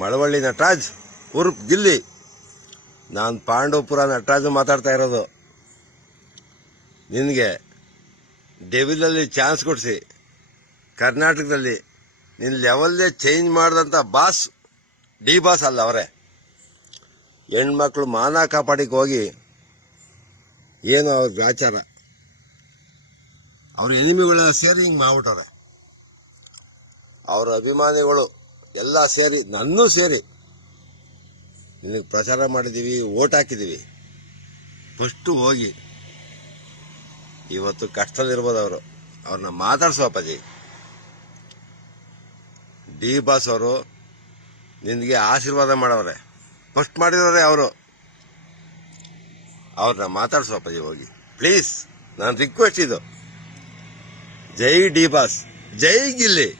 ಮಳವಳ್ಳಿ ನಟರಾಜ್ ಉರ್ಫ್ ಗಿಲ್ಲಿ. ನಾನು ಪಾಂಡವಪುರ ನಟರಾಜ್ ಮಾತಾಡ್ತಾ ಇರೋದು. ನಿನಗೆ ಡೆವಿಲಲ್ಲಿ ಚಾನ್ಸ್ ಕೊಡಿಸಿ ಕರ್ನಾಟಕದಲ್ಲಿ ನಿನ್ನ ಲೆವೆಲ್ಲೇ ಚೇಂಜ್ ಮಾಡಿದಂಥ ಬಾಸ್ ಡಿ ಬಾಸ್ ಅಲ್ಲ ಅವರೇ. ಹೆಣ್ಮಕ್ಳು ಮಾನ ಕಾಪಾಡಿಗೆ ಹೋಗಿ ಏನು ಅವ್ರ ಗ್ರಾಚಾರ, ಅವ್ರ ಎನಿಮಿಗಳೆಲ್ಲ ಸೇರಿ ಹಿಂಗೆ ಮಾಡ್ಬಿಟ್ಟವ್ರೆ. ಅವ್ರ ಅಭಿಮಾನಿಗಳು ಎಲ್ಲ ಸೇರಿ ನನ್ನೂ ಸೇರಿ ನಿನಗೆ ಪ್ರಚಾರ ಮಾಡಿದ್ದೀವಿ, ಓಟ್ ಹಾಕಿದ್ದೀವಿ. ಫಸ್ಟು ಹೋಗಿ ಇವತ್ತು ಕಷ್ಟದಲ್ಲಿರ್ಬೋದು ಅವರು, ಅವ್ರನ್ನ ಮಾತಾಡ್ಸೋ ಅಪ್ಪಾಜಿ. ಡಿ ಬಾಸ್ ಅವರು ನಿನಗೆ ಆಶೀರ್ವಾದ ಮಾಡವ್ರೆ, ಫಸ್ಟ್ ಮಾಡಿದವ್ರೆ ಅವರು. ಅವ್ರನ್ನ ಮಾತಾಡ್ಸೋ ಅಪ್ಪಾಜಿ ಹೋಗಿ ಪ್ಲೀಸ್. ನನ್ನ ರಿಕ್ವೆಸ್ಟ್ ಇದು. ಜೈ ಡಿ ಬಾಸ್, ಜೈ ಗಿಲ್ಲಿ.